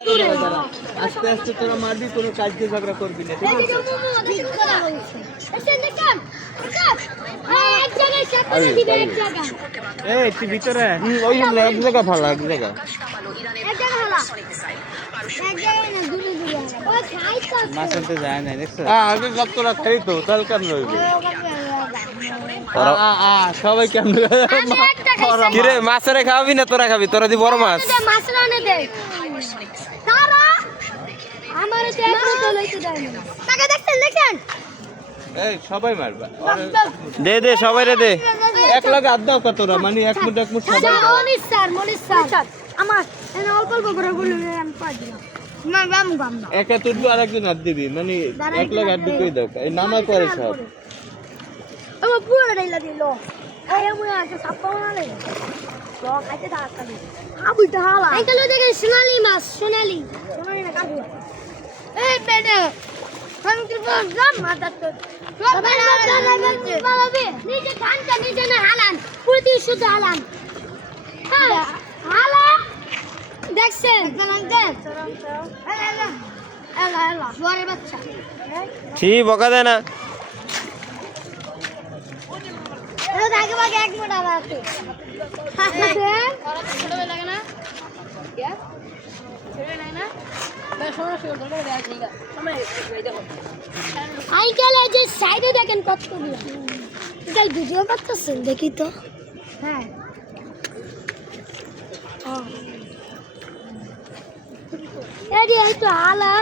আস্তে আস্তে তোরা মারবি, কোনো কাজকে ঝগড়া করবি না, ঠিক আছে? এই তুই ভিতরে ওই এক জায়গা ভালো এক জায়গা মাছ আনতে যায় না, দেখছো? আগে সব তোরা খাই তো তাহলে কেন রইবে সবাই কেমন কিরে মাছেরে খাবি না তোরা খাবি? তোরা দি বড় মাছ। এই সবাই মারবা, দে দে সবাই রে দে। এক লাগে আধ দাও কতরা, মানে এক মুঠ সবাই দাও। আমার অল্প অল্প করে বললে আমি পারি না গাম গাম না একা তুলবো আর একজন হাত দিবি, মানে এক লাগে হাত ঢুকিয়ে দাও, এই নামার পরে সব। আমার পুরো ডাইলা দিল এই আমি আছে সাপ্পা না রে তো খাইতে থাক খালি আবুটা হালা এই গেল দেখেন সোনালি মাছ, সোনালি সোনালি না কাবু এই বেডে আমি কি বললাম মাথা তো বাবা নিজে ধানটা নিজে না হালান পুরো শুদ্ধ হালান হ্যাঁ হালা দেখছেন বড় বাচ্চা ছি বকা দে না। আগে ভাগে এক মোটা আছে ছোট লাগে না আইকাল এই যে সাইডে দেখেন কতগুলো এটা ভিডিও করতেছেন দেখি তো হ্যাঁ এই তো আলা